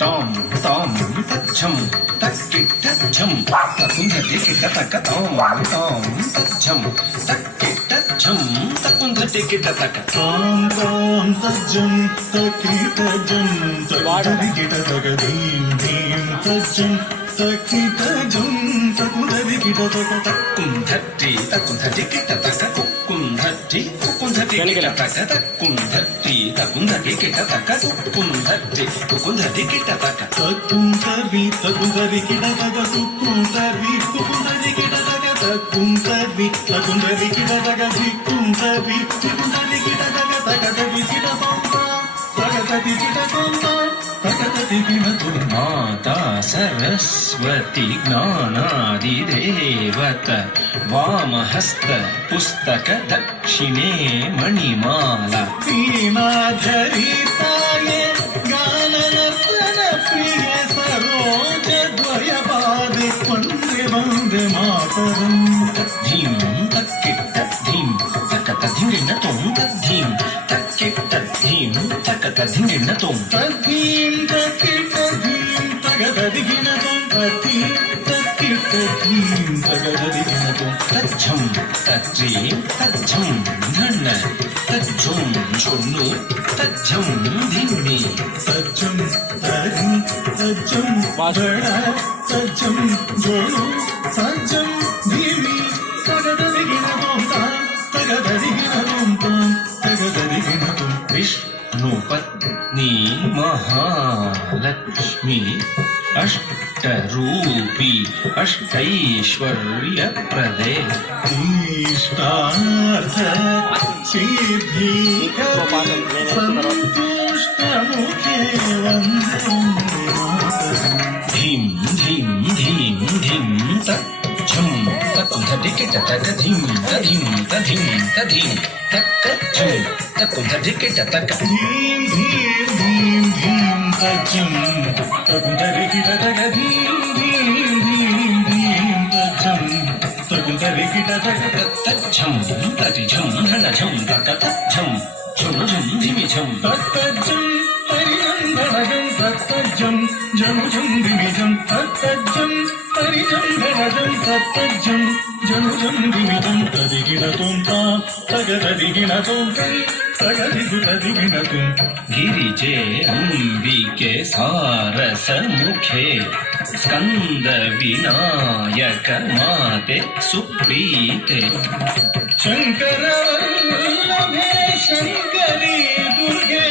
తాం తాం తచ్చం తక్కిట్టచ్చం తకుంధటి కిటతక తాం తాం తచ్చం తక్కిట్టచ్చం తకుంధటి కిటతక తాం తాం తజ్జం తక్కిట్టజం తకుంధటి కిటతక ధీం ధీం తజ్జం తక్కిట్టజం తకుంధటి కిటతక తక్కుంధటి తకుంధటి కిటతక కుక్కుంధటి కుక్కుంధటి కిటతక తక్కుంధటి తకుంధటి కిటతక కుక్కుంధటి కుక్కుంధటి కిటతక తక్కుంధరి తకుంధరి కిటతక తుక్కుంధరి కుక్కుంధరి కిటతక తక్కుంధరి తకుంధరి కిటతక దిక్కుంధరి దిక్కుంధరి కిటతక తకతది కిటతంత తకతది కిటతంత తకతది కిటతంత మాతా సరస్వతి జ్ఞానాదిదేవత వామహస్త పుస్తక దక్షిణే మణిమాల వీణాధరితాయే గాననర్తన ప్రియ సరోజ ద్వయపాది వందే వందే మాతరం ధీం తక్కిట్ట ధీం తకత ధింగిణ తోం తద్ధీం తక్కిట్ట ధీం తకత ధింగిణ తోం తద్ధీం తక్కిట ధీం తగదదిగిన తం తద్ధీం తక్కిట ధీం తగదదిగిన తం తచ్చం తజ్జీం తజ్జం ధన్న తజ్జం ఝొన్ను తజ్జం ధిమ్మి తజ్జం తరి తజ్జం బడ తజ్జం జోడు తజ్జం ధీమి తగదదిగిన తం తగదదిగిన తం తగదదిగిన తం విష్ణుపత్ని మహాలక్ష్మి అష్టరూపి అష్టైశ్వర్యప్రదే ఇష్టార్థ సిద్ధి సంతుష్టముఖే ధిం ధిం ధిం ధిం తచ్చం తకుంధటికిట తకధిం తధిం తధిం తధిం తక్కచ్చం తకుంధటికిట తక ధీం ధీం ధీం ధీం తజ్జం తకుందరికిట తగ ధీం ధీం ధీం ధీం తజ్జం తకుందరికిట తగ తచ్చం తతిఝం ధనఝం తకతచ్చం ఝునుఝం ధిమిఝం తత్తజ్జం పరిజం తత్తజ్జం జనుజం దిమిజం తత్తజ్జం పరిజం ధనజం తత్తజ్జం జనుజం దిమిజం తదిగిణతం తాం తగదదిగిణతం తం తగదిగుతదిగిణతం గిరిజే అంబికే సారసముఖే స్కంద వినాయక మాతే సుప్రీతే శంకరవల్లభే శంకరీ దుర్గే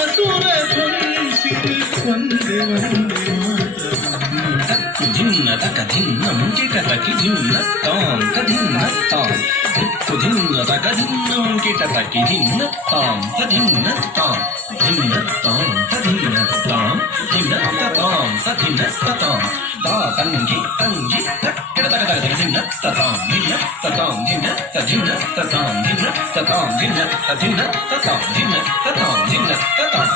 అసుర ధ్వంసిని వందే వందే మాతరం ధిన్న తక ధిన్నం కిటతకి ధిన్న తాం తధిన్న తాం ధిన్న తక ధిన్నం కిటతకి ధిన్న తాం తధిన్న తాం ధిన్న తాం తధిన్న తాం ధిన్న తాం తధిన్న తాం తా తంగి తంగి కిటతక తక ధిన్న తాం ధిన్న తాం ధిన్న తధిన్న తాం ధిన్న తాం ధిన్న తధిన్న తాం ధిన్న తాం ధిన్న తాం